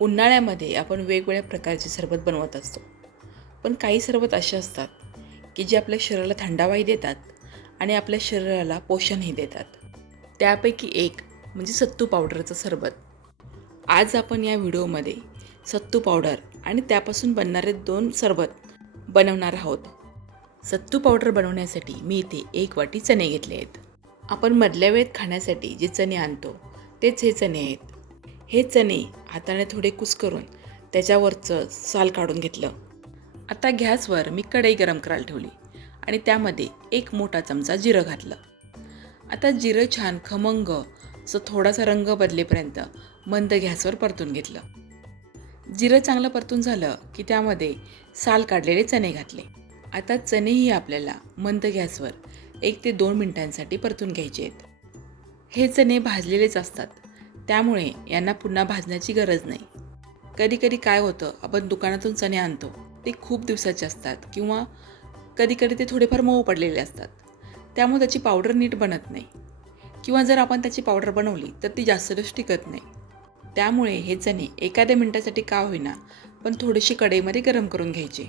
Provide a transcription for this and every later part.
उन्हाळ्यामध्ये आपण वेगवेगळ्या प्रकारचे सरबत बनवत असतो. पण काही सरबत असे असतात की जे आपल्या शरीराला थंडावाही देतात आणि आपल्या शरीराला पोषणही देतात. त्यापैकी एक म्हणजे सत्तू पावडरचं सरबत. आज आपण या व्हिडिओमध्ये सत्तू पावडर आणि त्यापासून बनणारे 2 सरबत बनवणार आहोत. सत्तू पावडर बनवण्यासाठी मी इथे 1 वाटी चणे घेतले आहेत. आपण मधल्या वेळेत खाण्यासाठी जे चणे आणतो तेच हे चणे आहेत. हे चणे हाताने थोडे कुस्करून त्याच्यावरचं साल काढून घेतलं. आता गॅसवर मी कढई गरम करायला ठेवली आणि त्यामध्ये 1 मोठा चमचा जिरं घातलं. आता जिरं छान खमंग असं थोडासा रंग बदलेपर्यंत मंद गॅसवर परतून घेतलं. जिरं चांगलं परतून झालं की त्यामध्ये साल काढलेले चणे घातले. आता चणेही आपल्याला मंद गॅसवर 1 ते 2 मिनिटांसाठी परतून घ्यायचे आहेत. हे चणे भाजलेलेच असतात, त्यामुळे यांना पुन्हा भाजण्याची गरज नाही. कधी काय होतं, आपण दुकानातून चणे आणतो ते खूप दिवसाचे असतात किंवा कधी ते थोडेफार मऊ पडलेले असतात, त्यामुळे त्याची पावडर नीट बनत नाही किंवा जर आपण त्याची पावडर बनवली तर ती जास्त दिवस टिकत नाही. त्यामुळे हे चणे एखाद्या मिनिटासाठी का होईना पण थोडीशी कढईमध्ये गरम करून घ्यायचे.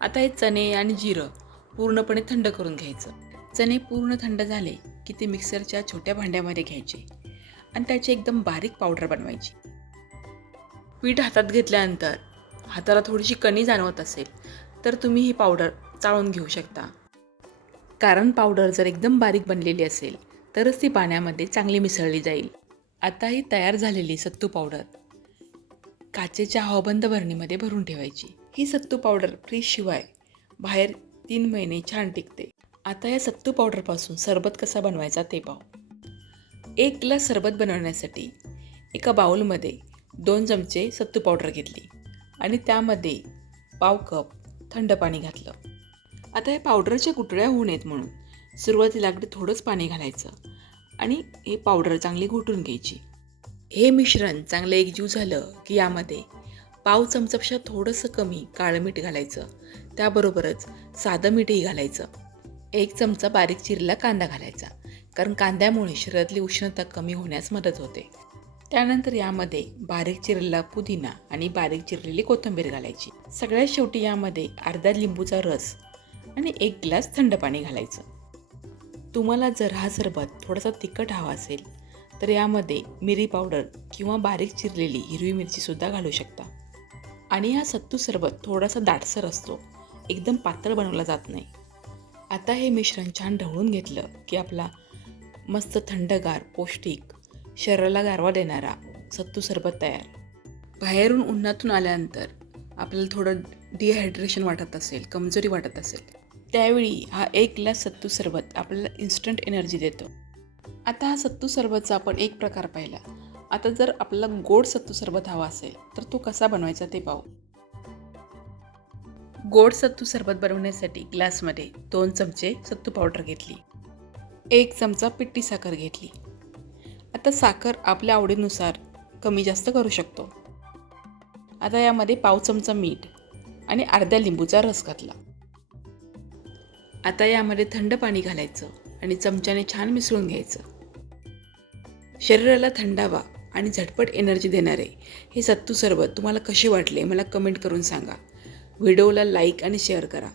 आता हे चणे आणि जिरं पूर्णपणे थंड करून घ्यायचं. चणे पूर्ण थंड झाले की ते मिक्सरच्या छोट्या भांड्यामध्ये घ्यायचे आणि त्याची एकदम बारीक पावडर बनवायची. पीठ हातात घेतल्यानंतर हाताला थोडीशी कणी जाणवत असेल तर तुम्ही ही पावडर चाळून घेऊ शकता. कारण पावडर जर एकदम बारीक बनलेली असेल तरच ती पाण्यामध्ये चांगली मिसळली जाईल. आता ही तयार झालेली सत्तू पावडर काचेच्या हवाबंद भरणीमध्ये भरून ठेवायची. ही सत्तू पावडर फ्रीजशिवाय बाहेर 3 महिने छान टिकते. आता या सत्तू पावडरपासून सरबत कसा बनवायचा ते पाहू. 1 ग्लास सरबत बनवण्यासाठी एका बाउलमध्ये 2 चमचे सत्तू पावडर घेतली आणि त्यामध्ये पाव कप थंड पाणी घातलं. आता या पावडरच्या गुठळ्या होऊ नयेत म्हणून सुरुवातीला अगदी थोडंच पाणी घालायचं आणि हे पावडर चांगली घोटून घ्यायची. हे मिश्रण चांगलं एकजीव झालं की यामध्ये पाव चमचापेक्षा थोडंसं कमी काळं मीठ घालायचं. त्याबरोबरच साधं मीठही घालायचं. 1 चमचा बारीक चिरलेला कांदा घालायचा, कारण कांद्यामुळे शरीरातली उष्णता कमी होण्यास मदत होते. त्यानंतर यामध्ये बारीक चिरलेला पुदिना आणि बारीक चिरलेली कोथिंबीर घालायची. सगळ्यात शेवटी यामध्ये अर्धा लिंबूचा रस आणि 1 ग्लास थंड पाणी घालायचं. तुम्हाला जर हा सरबत थोडासा तिखट हवा असेल तर यामध्ये मिरी पावडर किंवा बारीक चिरलेली हिरवी मिरचीसुद्धा घालू शकता. आणि हा सत्तू सरबत थोडासा दाटसर असतो, एकदम पातळ बनवला जात नाही. आता हे मिश्रण छान ढवळून घेतलं की आपला मस्त थंडगार पौष्टिक शरीराला गारवा देणारा सत्तू सरबत तयार. बाहेरून उन्हातून आल्यानंतर आपल्याला थोडं डिहायड्रेशन वाटत असेल, कमजोरी वाटत असेल, त्यावेळी हा 1 ग्लास सत्तू सरबत आपल्याला इन्स्टंट एनर्जी देतो. आता हा सत्तू सरबतचा आपण एक प्रकार पाहिला. आता जर आपल्याला गोड सत्तू सरबत हवा असेल तर तो कसा बनवायचा ते पाहू. गोड सत्तू सरबत बनवण्यासाठी ग्लासमध्ये 2 चमचे सत्तू पावडर घेतली, 1 चमचा पिठी साखर घेतली. आता साखर आपल्या आवडीनुसार कमी जास्त करू शकतो. आता यामध्ये पाव चमचा मीठ आणि अर्ध्या लिंबूचा रस घातला. आता यामध्ये थंड पाणी घालायचं आणि चमच्याने छान मिसळून घ्यायचं. शरीराला थंडावा आणि झटपट एनर्जी देणारे हे सत्तू सरबत तुम्हाला कसे वाटले मला कमेंट करून सांगा. व्हिडिओला लाईक आणि शेअर करा.